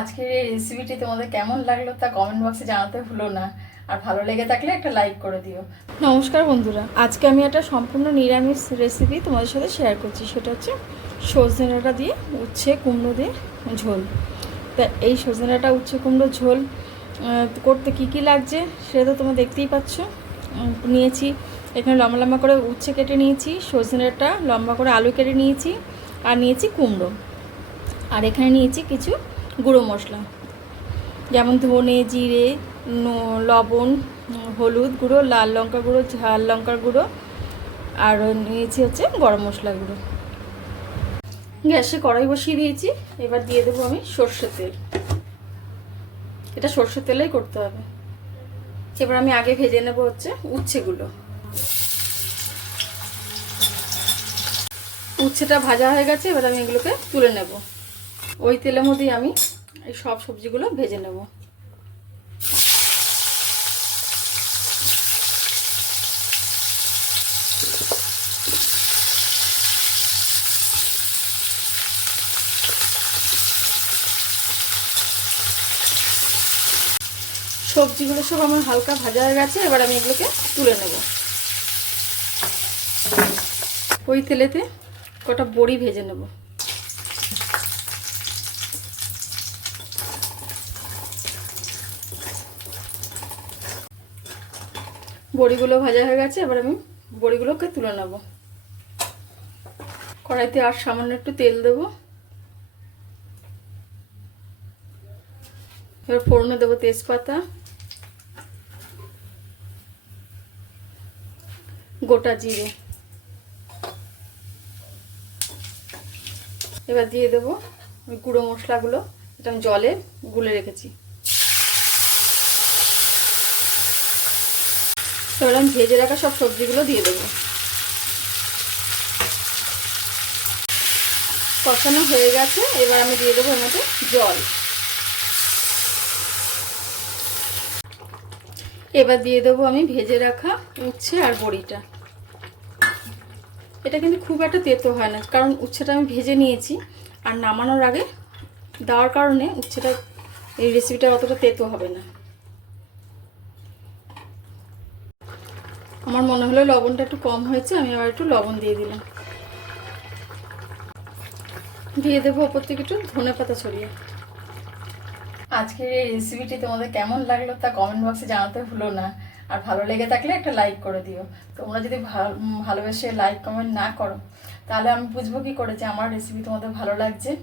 আজকের এই রেসিপিটি তোমাদের কেমন লাগল তা কমেন্ট বক্সে জানাতে ভুলো না। আর ভালো লেগে থাকলে একটা লাইক করে দিও। নমস্কার বন্ধুরা, আজকে আমি একটা সম্পূর্ণ নিরামিষ রেসিপি তোমাদের সাথে শেয়ার করছি। সেটা হচ্ছে সজনে ডাঁটা দিয়ে উচ্ছে কুমড়ো দিয়ে ঝোল। তা এই সজনে ডাঁটা, উচ্ছে কুমড়ো, ঝোল করতে কি কি লাগছে সেটা তো তোমরা দেখতেই পাচ্ছ। নিয়েছি, এখানে লম্বা লম্বা করে উচ্ছে কেটে নিয়েছি, সজনে ডাঁটা, লম্বা করে আলু কেটে নিয়েছি, আর নিয়েছি কুমড়ো। আর এখানে নিয়েছি কিছু গুঁড়ো মশলা। যেমন ধনে, জিরে লবণ, হলুদ গুঁড়ো, লাল লঙ্কা গুঁড়ো, ঝাল লঙ্কার গুঁড়ো, আর নিয়েছি হচ্ছে গরম মশলা গুঁড়ো। গ্যাসে কড়াই বসিয়ে দিয়েছি, এবার দিয়ে দেবো আমি সর্ষের তেল। এটা সর্ষের তেলেই করতে হবে। এবার আমি আগে ভেজে নেব হচ্ছে উচ্ছেগুলো। উচ্ছেটা ভাজা হয়ে গেছে, এবার আমি এগুলোকে তুলে নেব। ওই তেলের মধ্যেই আমি এই সব সবজিগুলো ভেজে নেব। সবজিগুলো সব আমার হালকা ভাজা হয়ে গেছে, এবার আমি এগুলোকে তুলে নেব। ওই তেলেতে কটা বড়ি ভেজে নেব। বড়িগুলো ভাজা হয়ে গেছে, এবার আমি বড়িগুলোকে তুলে নেব। কড়াইতে আর সামান্য একটু তেল দেব। এবার ফোড়নে দেবো তেজপাতা। গোটা জিরে। এবার দিয়ে দেবো ওই গুঁড়ো মশলাগুলো এটা আমি জলে গুলে রেখেছি। এবার আমি ভেজে রাখা সব সবজিগুলো দিয়ে দেবো। কষানো হয়ে গেছে, এবার আমি দিয়ে দেবো এর মধ্যে জল। এবার দিয়ে দেবো আমি ভেজে রাখা উচ্ছে আর বড়িটা। এটা কিন্তু খুব একটা তেতো হয় না, কারণ উচ্ছেটা আমি ভেজে নিয়েছি, আর নামানোর আগে দেওয়ার কারণে উচ্ছেটা এই রেসিপিটা অতটা তেতো হবে না। আমার মনে হলো লবণটা একটু কম হয়েছে, আমি আবার একটু লবণ দিয়ে দিলাম। দিয়ে দেবো ওপর থেকে একটু ধনে পাতা ছড়িয়ে। আজকের এই রেসিপিটি তোমাদের কেমন লাগল তা কমেন্ট বক্সে জানাতে ভুলো না। আর ভালো লেগে থাকলে একটা লাইক করে দিও। তোমরা যদি ভালো- ভালোবেসে লাইক কমেন্ট না করো, তাহলে আমি বুঝব কি করে যে আমার রেসিপি তোমাদের ভালো লাগছে।